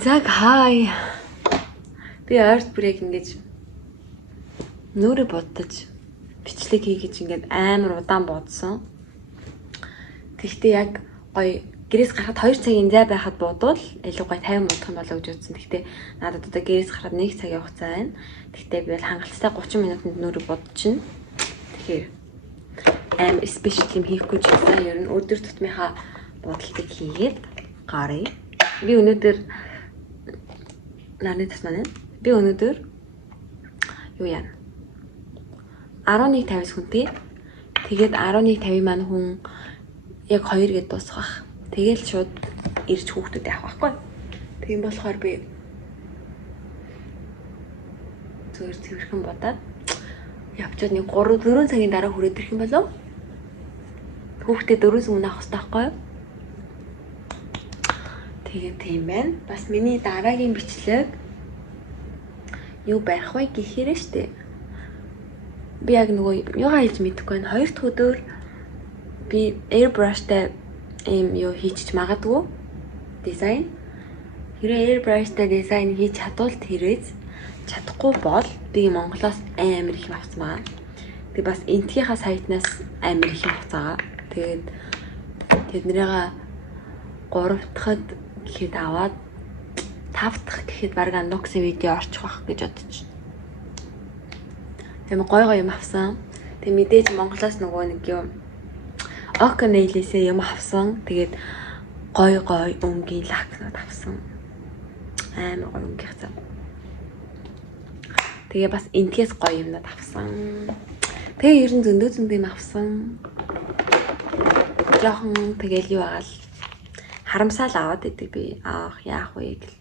Заг хай. Би ойрт бүр яг ингэж нүрэ бодож бичлэг хий гэж ингээд амар удаан бодсон. Тэгтээ яг гоё гэрээс гарахад 2 цагийн зай байхад бодвол илүү гоё тайван бодох юм болоо гэж үзсэн. Тэгтээ надад одоо гэрээс гарахад 1 цаг явах цаа байна. Тэгтээ би бол хангалттай 30 минутанд нүрэ бодчихно. Тэгэхээр амар спешиал юм хийхгүй ч гэсэн ер нь өдөр тутмынхаа бодолтыг хийгээд гарыг. Би өнөөдөр нарны тас маань. Би өнөөдөр юу яана? 11:50-с хүнтэй. Тэгээд 11:50 маань хүн яг 2 гээд дуусгах. Тэгэл шууд ирж хүүхдүүд авах байхгүй. Тийм болохоор би зөвөр цэвэрхэн бодоод явчаад нэг 3-4 цагийн дараа хүрээд ирэх юм болов? Хүүхдээ 4 сүүн авах хэрэгтэй байхгүй юу? Тэгээд тийм байна. Бас миний дараагийн бичлэг юу байх вэ гэхээр штэ. Би яг нөгөө юугаа хийж мэдэхгүй байна. 2 дахь өдөр би airbrushтай юм юу хийчих магадгүй дизайн. Хэрвээ airbrushтай дизайн хийж чадвал тэрээс чадахгүй бол би Монголоос амар их авсан байгаа. Тэгээ бас энтгийнхаа сайтнаас амар их авцгаа. Тэгээд тэднэрээ 3 дахьад гэхэд аваад 5 дахь гэхэд баг unboxing видео орчих واخ гэж бодчих. Тийм гой юм авсан. Тэг мэдээж Монголоос нөгөө нэг юм Оконейлээсээ юм авсан. Тэгээд гой өнгийн лакнууд авсан. Амар гой өнгийнх цаа. Тэгээ бас энтгээс гоё юмнууд авсан. Тэгээ ер нь зөндөө юм авсан. Жохон тэгэл юу агаал харамсаал аваад идэг би. Аах яах вэ гэл.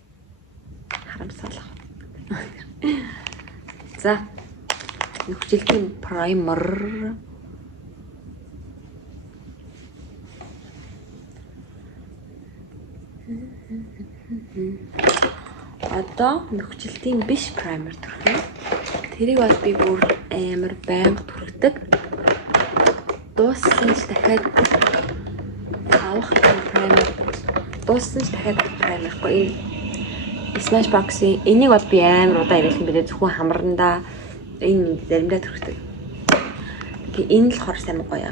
Харамсаал аваад. За. Нөхцөлтийн праймер. Одоо нөхцөлтийн биш праймер түрхнэ. Тэрийг бол би бүр амар байнга түрхдэг. Дууссан ч дахиад авах праймер. Дууссан ч дахиад праймергүй. Smashbox-ийн энийг бол би амар удаа ирэх юм билээ. Зөвхөн хамрандаа энэ заримдаа түрхдэг. Тэгээ энэ л хор сайн гоё.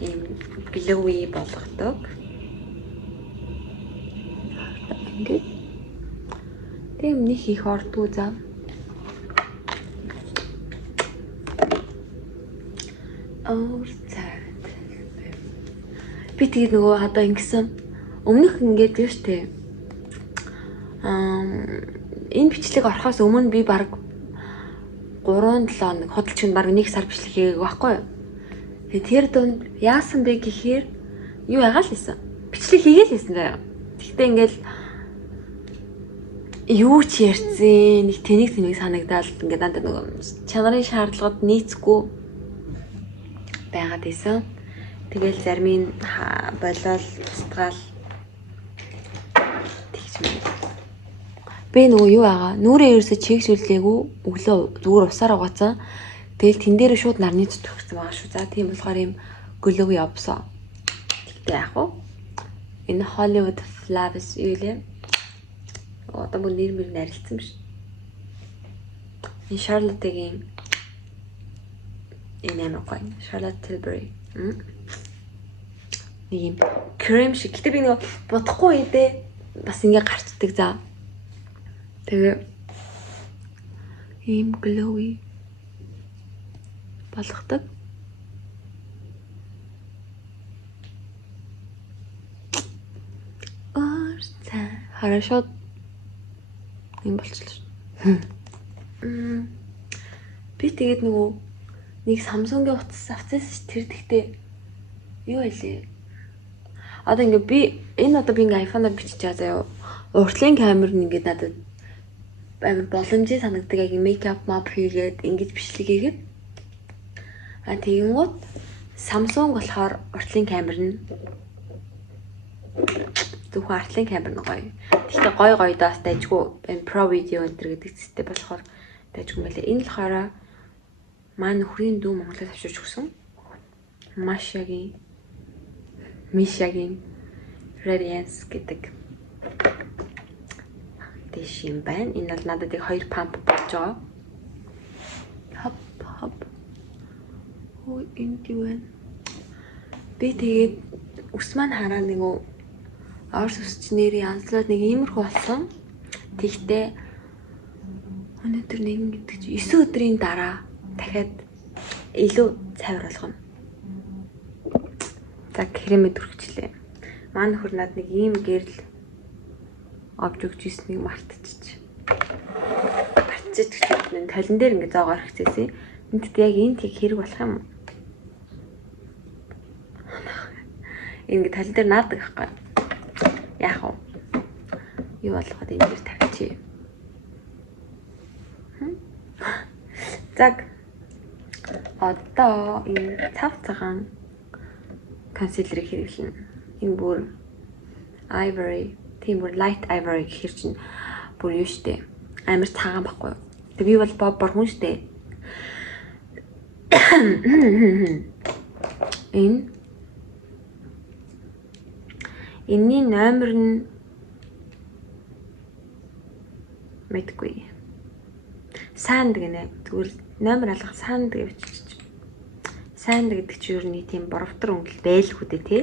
Ийм glowy болгодог. Ингээд тийм нэг их ордгоо заа. Би тэгээд нөгөө одоо ингэсэн өмнөх ингээд юу штэ. Энэ бичлэг орохоос өмнө би баг 3-7 хоног хөдөлч нь баг 1 сар бичлэг хийгээг байхгүй юу? Тэгээд тэр дунд яасан бэ гэхээр юу ягаал хийсэн. Бичлэг хийгээл хийсэн заяа. Тэгтээ ингээл юу ч ярьцэн нэг тэнийг санагдаад ингээд дандаа нөгөө чанарын шаардлагад нийцэхгүй байгаад исэн. Тэгэл зарим нь болол тусгаал тэгж мэн. Би нөгөө юу байгаа нүрээ ерөөсө чигшүүллээгүй өглөө зүгээр усаар угаацсан. Тэгэл тэн дээр шууд нарны цэц төгсөн байгаа шүү. За тийм болохоор юм глоw явсан. Тэгтээ яах вэ? Энэ Hollywood Flawless юу лээ? Одоо бүр нэр мөр нарилцсан биш. Энэ Charlotte-гийн энэ амар гоё. Charlotte Tilbury. Нэг юм крем шиг. Гэтэ би нөгөө бодохгүй үедээ бас ингээ гарчдаг заа. Тэгээ ийм glowy болгодог. Хорошо. Юм болчихлоо. Би тэгээд нөгөө нэг Samsung-ийн утас авчихсан ш тэр тэгтээ юу байлээ. Одоо ингээ би энэ одоо би ингээ iPhone-оор бичиж байгаа заяа. Уртлын камер нь ингээ надад амар боломжтой санагддаг яг мейкап мап хийгээд ингэж бичлэг хийгээд. А тэгэнгүүт Samsung болохоор уртлын камер нь зөвхөн артлын камер нь гоё. Гэхдээ гоё даас дайжгүй Pro Video энэ гэдэг зэтэй болохоор дайжгүй мэлээ. Энэ болохоор маань нөхрийн дүү Монголд авчирч өгсөн. Мишагийн Radiance гэдэг дэш юм байна. Энэ бол надад яг 2 pump болж байгаа. Хоп. Ой энд юу вэ? Би тэгээд ус маань хараа нөгөө орс усч нэрийн анслаад нэг иймэрхүү болсон. Тэгтээ өнөөдөр нэгэн гэдэг чи 9 өдрийн дараа дахиад илүү цайвар болгоно. За кремэд өргөчлээ. Маань нөхөр над нэг ийм гэрэл авч өгч ирснийг мартчихчих. Батчих чинь талан дээр ингээ зоогоор хэвчээсэн. Энд яг энэ тийг хэрэг болох юм. Ингээ талан дээр наадаг байхгүй. Яах вэ? Юу болгоод энэ дээр тавьчих. Заг. Одоо энэ цав цагаан консилерыг хэрэглэнэ. Энэ бүр ivory, тийм бүр light ivory гэхэр чинь бүр юу штэ. Амар цагаан баггүй. Тэг би бол бобор хүн штэ. Энэний номер нь мэдгүй. Санд гинэ. Тэгвэл номер алга санд гэж бичиж. Санд гэдэг чинь юу нэг тийм боровтор өнгөл байлгүй дээ тий.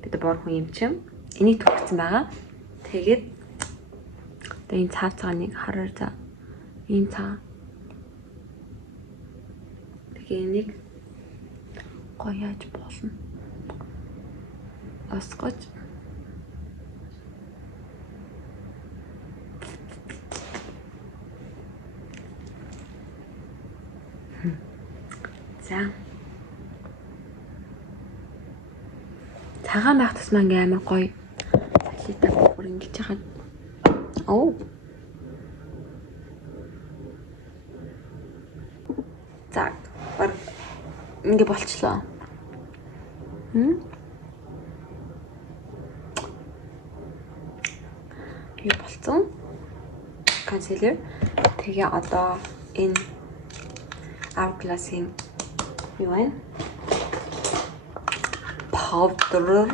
Бид бор хүн юм чим. Энийг төгссөн байгаа. Тэгээд одоо энэ цав цагааныг хараар за. Энэ цаа. Тэгээ энийг гоёаж болно. Осгож. За. Цагаан байх тусмаа ингээм амар гоё. Салита бүр ингэж хаад. Оо. За. Ингээ болчлоо. Юу болцсон? Concealer. Тэгээ одоо энэ Hourglass-ийн юу вэ? Powder.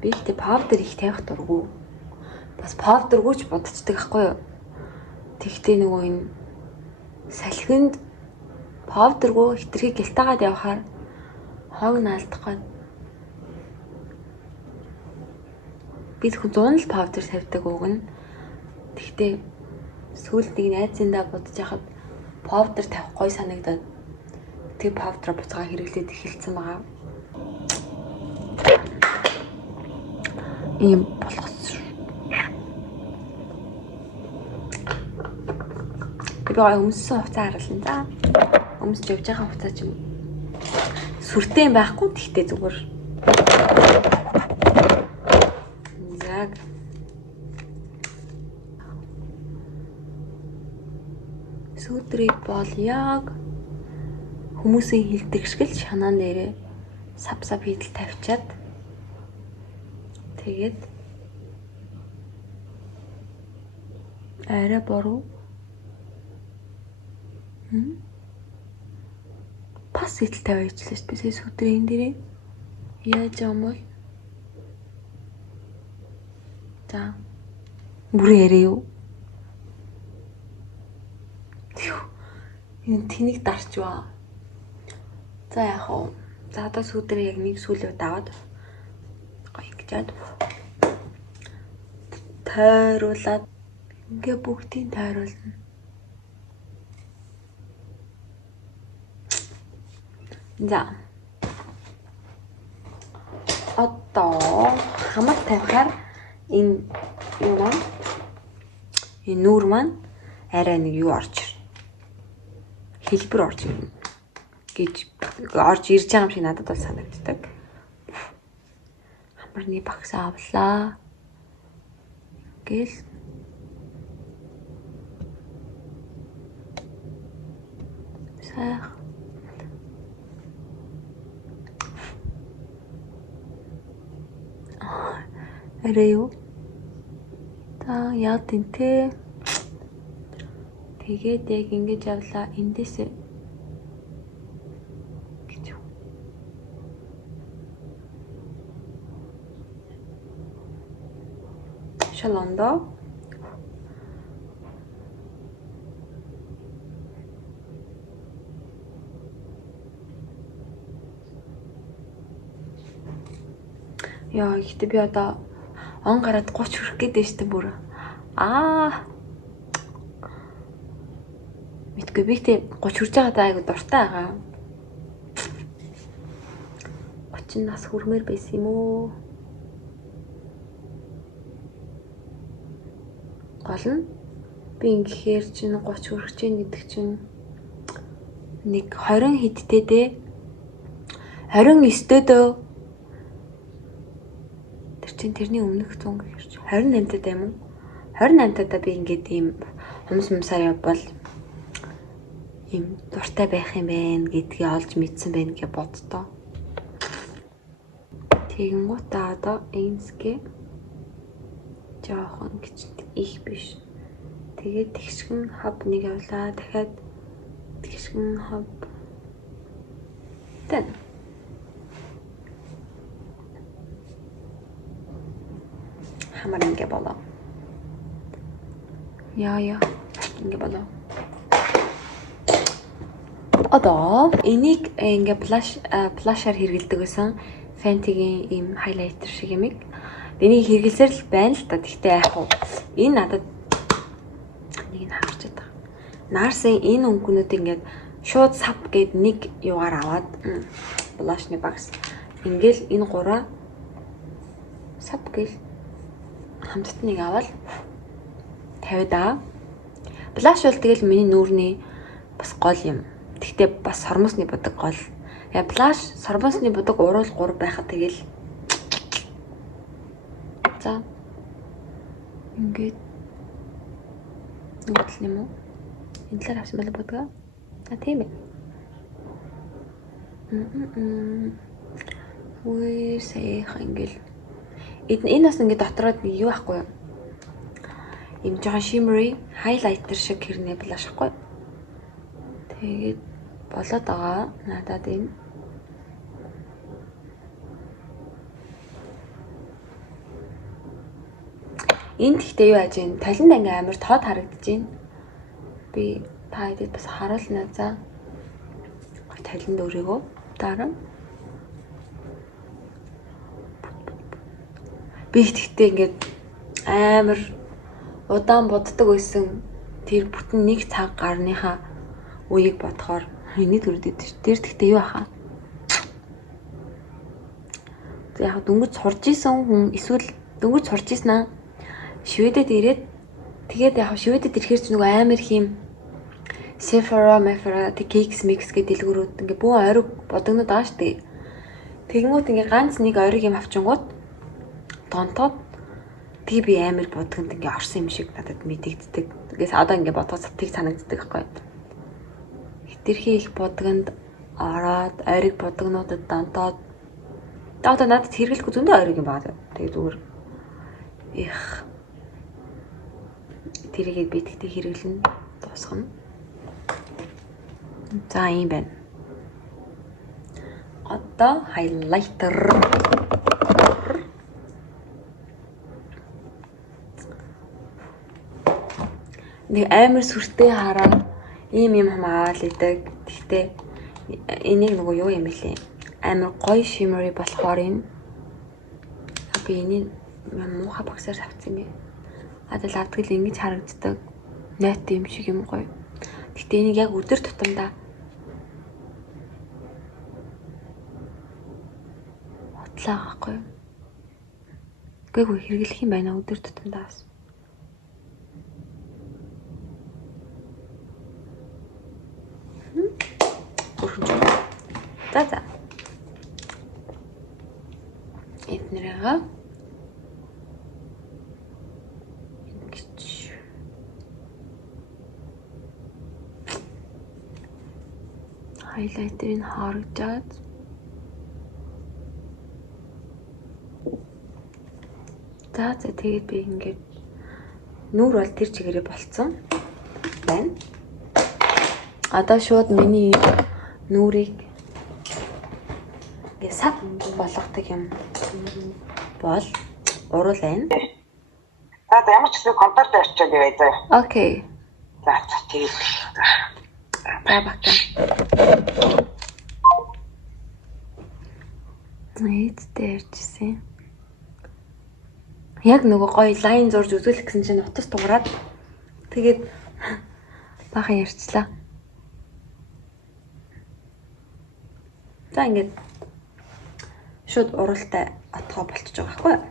Би ихтэй powder их тавих дурггүй. Бас powderгүй ч бодцдаг байхгүй юу? Тэгтээ нөгөө энэ салхинд powderгүй хитрхи гэлтаагаад явахаар хог наалдах гээд би зөвхөн 100 л powder тавьдаг уг нь. Тэгтээ сүүлд нэг найзындаа бодож яхад powder тавих гой санагдаад тэг powder буцаага хэрэглээд эхэлсэн байгаа. Ийм болгосон. Би өмссөн хувцас харална за. Өмсч явж байгаа хувцас ч юм. Сүртэй байхгүй тэгтээ зүгээр. Яг сүдрийг бол яг хүмүүсийн хэлдэг шиг л шанаан дээрээ сав хийдэл тавьчаад тэгээд арай боруу пас хийдэл тавьж ичлээ шүү дээ сүдрийн дээрээ яаж юм бол за бүр ярэ юу энэ тэнийг дарчваа. За яах вэ? За одоо сүдрээ яг нэг сүлөө даваад гоё гэжээд тойруулаад ингээ бүгдийг тойруулна. За. Одоо хамаг тавихаар энэ юу маань энэ нүүр маань арай нэг юу орж ирнэ. Хэлбэр орж ирнэ гэж орж ирж байгаа юм шиг надад бол санагддаг. Хамарны багс авлаа. Гэл сайх арай юу? Яа тэнтэй. Тэгээд яг ингэж явлаа. Эндээс гэж. Шалондоо. Яа, ихтэй би одоо он гараад 30 хүрэх гээд байна штэ бүр. Мэдгүй би тэ 30 хүрж байгаа даа айгу дуртай байгаа. 30 нас хүрмээр байсан юм уу? Гол нь би ингэхээр чинь 30 хүрэх чинь гэдэг чинь нэг 20 хэдтэй дээ. 29 дөө. Тэр чинь тэрний өмнөх 100 гэхэр чи 28 таа юм уу? 28 таа би ингээд ийм хумсаа явбал ийм дуртай байх юм байна гэдгийг олж мэдсэн байна гэж боддоо. Тэгэнгუутаа одоо энсгээ жоохон гэж их биш. Тэгээд тэгшгэн хав нэг явлаа. Дахиад тэгшгэн хав. Тэн. Хамар ингэ болоо. Яа. Ингэ болоо. Одоо энийг ингээ плашаар хэрэгэлдэг байсан. Fenty-гийн ийм хайлайтер шиг юмэг. Энийг хэрэглэсээр л байна л та. Гэхдээ яг хуу энэ надад нэг нь харчаад байгаа. Нарсын энэ өнгөнүүд ингээд шууд сав гээд нэг юугаар аваад блашны багс. Ингээл энэ гураа сав гээл хамтд нэг аваад тавиад аа. Блаш бол тэгэл миний нүүрний бас гол юм. Тэгтээ бас сормосны будаг гол. Блаш сормосны будаг уруул 3 байхад тэгэл. За. Ингээд нэг юм уу? Энэ талаар авсан байл бодгаа. Тийм ээ. Үгүй сайхан ингээл. Энэ бас ингээд дотроод нэг юу ахгүй юу? Им жоохон shimmery highlighter шиг хэрнээ блаш ахгүй. Тэгээд болоод байгаа. Надад энэ гэхдээ юу ааж ин талент анги амар тод харагдаж байна. Би та хэдэд бас харуулна за. Талент өөрийгөө дараа. Би гэхдээ ингээд амар удаан боддог байсан. Тэр бүтэн нэг цаг гарныхаа үеийг бодохоор энийг төрөдөд ш. Тэр гэхдээ юу ахаа? Яг дөнгөж сурж исэн хүн эсвэл дөнгөж сурж исэн аа. Шведэд ирээд тэгээд яг шведэд ирэхээр ч нөгөө амар хим Sephora, Cakes Mix гэдэг дэлгүүрүүд ингээ бүх ойрог бодогнод байгаа штэ. Тэгэнгүүт ингээ ганц нэг ойрог юм авчингууд донтоод тэг би амар бодгонд ингээ орсон юм шиг надад мэдэгддэг. Тэгээс одоо ингээ бодгоо цатыг санагддаг байхгүй. Хитрхи их бодгонд ороод ойрог бодогнуудад донтоод одоо надад хэрэглэхгүй зөндөө ойрог юм байна. Тэгээ зүгээр их тэрийгээ би тэгтээ хэрэглэн дуусгана. За юм байна. Одоо highlighter. Нэг амар сүртэй хараа ийм юм хамаал идэг. Тэгтээ энийг нөгөө юу юм бэлээ? Амар гоё shimmery болохоор энэ би энийг муухай багсаар авсан юм. Адил авдаг л ингэж харагддаг. Найт юм шиг юм гоё. Гэтэ энийг яг өдөр тутамдаа бодлоо байхгүй юу? Гэхдээ хэрэглэх юм байна өдөр тутамдаа бас. За. Эднэрээ highlighter-ыг харагдаад за тэгээд би ингээд Нүүр бол тэр чигээрээ болцсон байна. Одоо шууд миний нүүрийг ингээ сав болгодог юм бол урал байна. За ямар ч зүйл конторт орчоод яваа заа. Окей. За тийм. За бака. Нээдтэй ярьжсэн. Яг нөгөө гоё лайн зурж үзүүлэх гэсэн чинь утас дуурайд тэгээд бахан ярьчлаа. За ингээд шууд уралтай отгоо болчихж байгаа байхгүй юу?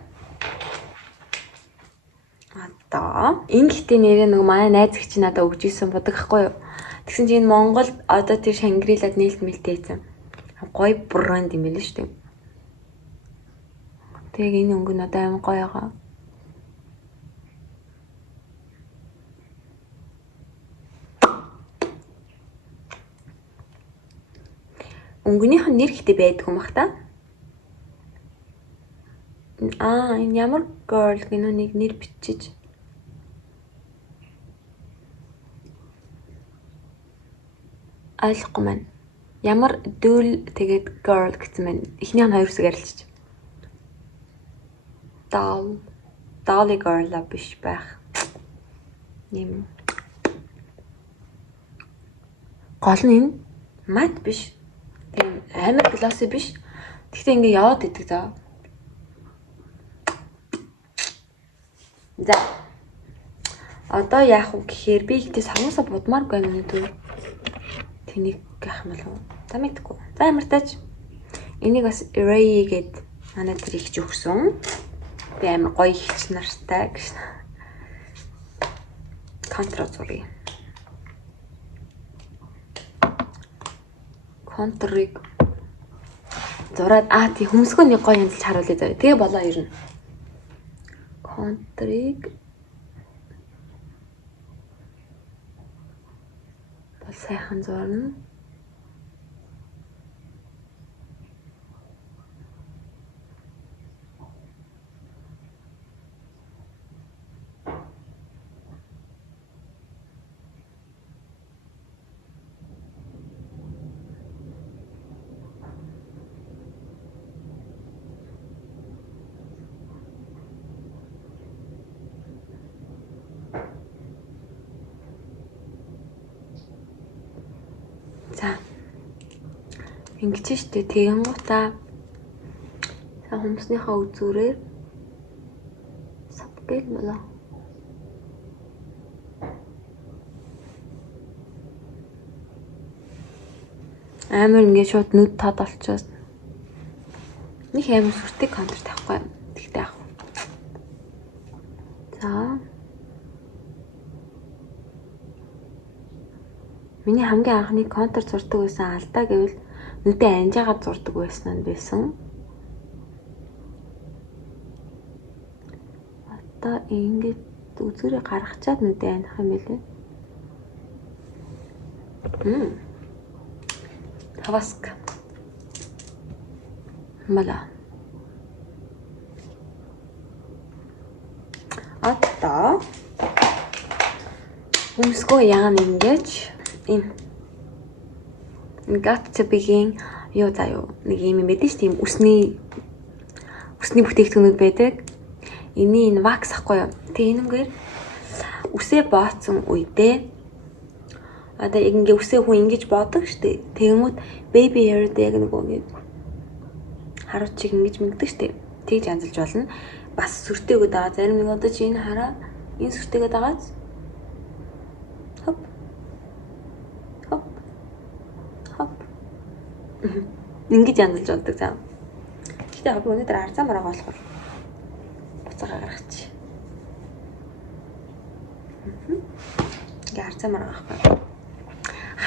Одоо энэ гэтийн нэрээ нөгөө манай найз их чи надад өгч ийсэн бодог хгүй юу. Тэгсэн чинь энэ Монголд одоо тэр Шангрилад нээлт мэлтэйсэн. Гоё брэнд юм байна шүү дээ. Тэг энэ өнгө нь одоо аим гоё байгаа. Өнгөнийх нь нэр ихтэй байдаг юм бах та. Энэ ямар girl гэнэ нэр бичиж. Ойлгохгүй маань. Ямар дүүл тэгээд girl гэсэн маань. Эхнийх нь хоёр үсэг арилчих. Dolly girl биш байх. Нэм. Гол нь энэ мат биш. Тийм амар глосси биш. Гэхдээ ингээ яваад идэг заа. За. Одоо яах вэ гэхээр би ихтэй сагнасаа будмаар байна өнөөдөр. Тэнийг гэх юм болов уу? За мэдгүй. За ямартаач. Энийг бас Ray гээд манай тэр ихч өгсөн. Би амар гоё ихч нартай гэж. Контра зуръя. Контрыг зураад тий хөмсгөөний гоё хяналтж харуулъя заяа. Тэгээ болоо ирнэ. Контрыг бол сайхан зурна. За. Ингэж штэ тэгэн гутаа. За хүмүүсийнхаа үзүүрээр сабгэл болоо. Амар ингэ шууд нүд тод олчоос. Нэг амар сүртэй контр тавихгүй. Тэгтээ авах. За. Миний хамгийн анхны контр зурдаг байсан алдаа гэвэл нүдээ анжаагаад зурдаг байсан. Одоо ингэж үзүүрээ гаргачаад нүдээ аних юм билээ. Хаваск. Мала. Одоо өмсгөө яана ингэж ийм got to begin юу заяа нэг юм байдаг ш тийм үсний бүтээгдэхүүнүүд байдаг. Энэ вакс ахгүй юу. Тэгээ энэгээр үсээ бооцсон үедээ одоо ингээ үсээ хүн ингэж боодог штэ. Тэгэнгүүт baby hair гэдэг нэг үг харууд чиг ингэж мэгдэг штэ. Тэгж янзалж болно. Бас сүртэйгүүд байгаа. Зарим нэг одоо чи энэ хараа энэ сүртэйгээд байгааз. Хоп. Ингэж янзалж болдог заа. Гэхдээ хобби өнөөдөр арзан маргаа болохоор буцаага гаргачих. Ингээ арзан маргаа авахгүй.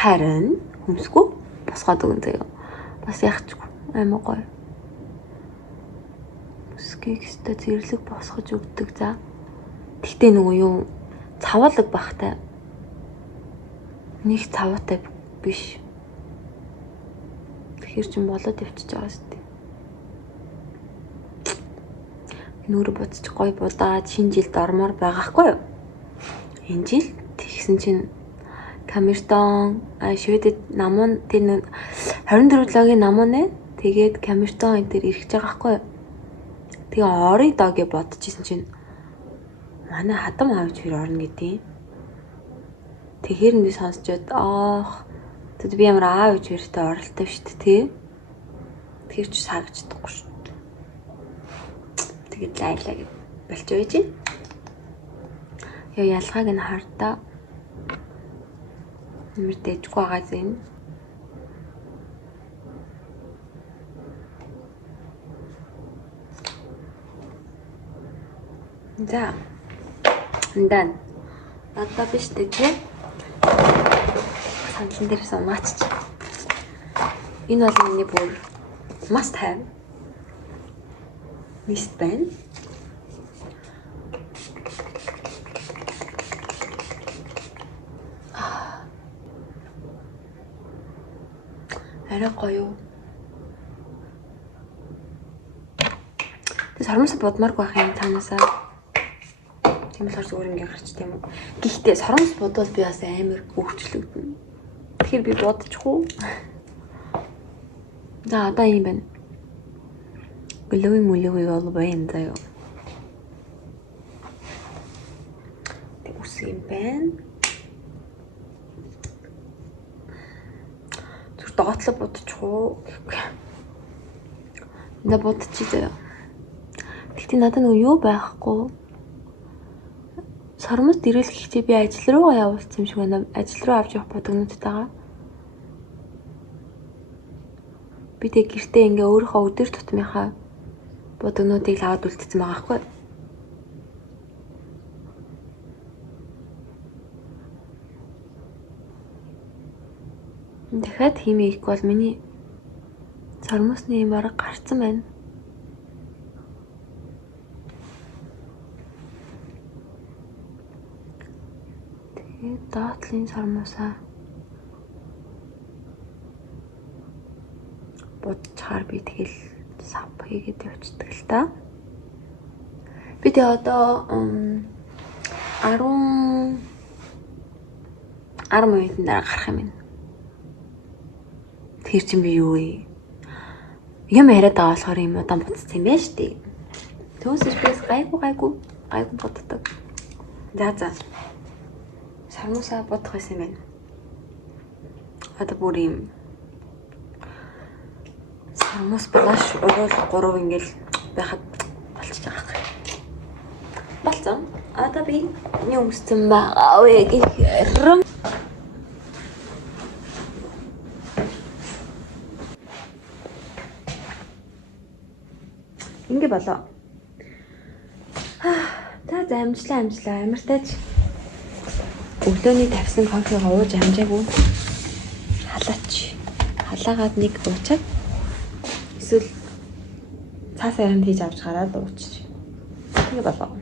Харин хөмсгөө босгоод өгөн заяа. Бас яахчгүй аймаа гоё. Өсгийг өстө зэрлэг босгож өгдөг за. Тэгтээ нөгөө юу цаваалаг бахтай. Нэг цаваатай биш. Хэр ч юм болоод явчихж байгаа шүү дээ. Нүрэ буцаж гоё будаад шинэ жилд ормоор байгаахгүй юу? Энэ жил тэгсэн чинь Камертон шивэдэд намун тэр 24 логийн намун ээ. Тэгээд Камертон энэ төр ирэх гэж байгаа байхгүй юу? Тэгээ орё доо гэж бодчихсон чинь манай хадам аавч хэр орно гэдээ. Тэгэхээр би сонсчод тэгэд би ямар аав гэж хэрэг оролтой шүү дээ тий. Тэр ч сагчдаггүй шүү дээ. Тэгээд лайлаа гэж болж байж гин. Яа ялгааг нь хардаа. Нэмэр дэжгүй байгаа зэн. За. Эндан. Одоо биш дээ тий. Сандлан дээрээс унаачч. Энэ бол миний бүр must have. Мист байна. Арай гоё. Тэс хормос бодмааргүй байх юм танаасаа. Тийм болохоор зүгээр ингээ гарч тийм үү. Гэхдээ сормос бодвол би бас амар өвчлөгдөн. Тэгэхээр би бодчихгүй. За одоо юм байна. Глови мүлөви бол байна заяа. Тэг ус юм байна. Зүр доотлоо бодчихгүй. На бодчихъя. Гэтэ надад нөгөө юу байхгүй. Сормос дэрэлгэхдээ би ажил руу явуулсан юм шиг байна. Ажил руу авч явах бодогнуудтайгаа. Би тэг гэртээ ингээ өөрийнхөө өдөр тутмынхаа бодогнуудыг аваад үлдсэн байгаа байхгүй. Дахиад хиймэйг бол миний сормосны юм арга гарцсан байна. Тэгээд доотлын сормосоо бодчаар би тэгэл сав хийгээд явчихдаг л та. Би тэгээ одоо 10 минутын дараа гарах юм байна. Тэр чинь би юу вэ? Юм яриад байгаа болохоор юм удаан бодсон юм байна шүү дээ. Төөсөж бис гайгүй боддог. За. Сармусаа бодох байсан юм байна. Одоо бүр юм сармус балаш уруул 3 ингээл байхад болчихж байгаа юм. Болцсон. Одоо би юм өмссөн байгаа вэ гэхэрэн. Ингээ болоо. За амжилаа амартаач. Өглөөний тавьсан кофег ууж амжаагүй. Халаач. Халаагаад нэг уучаад эсвэл цаас аринд хийж авч гараад уучих. Ингээ болоо.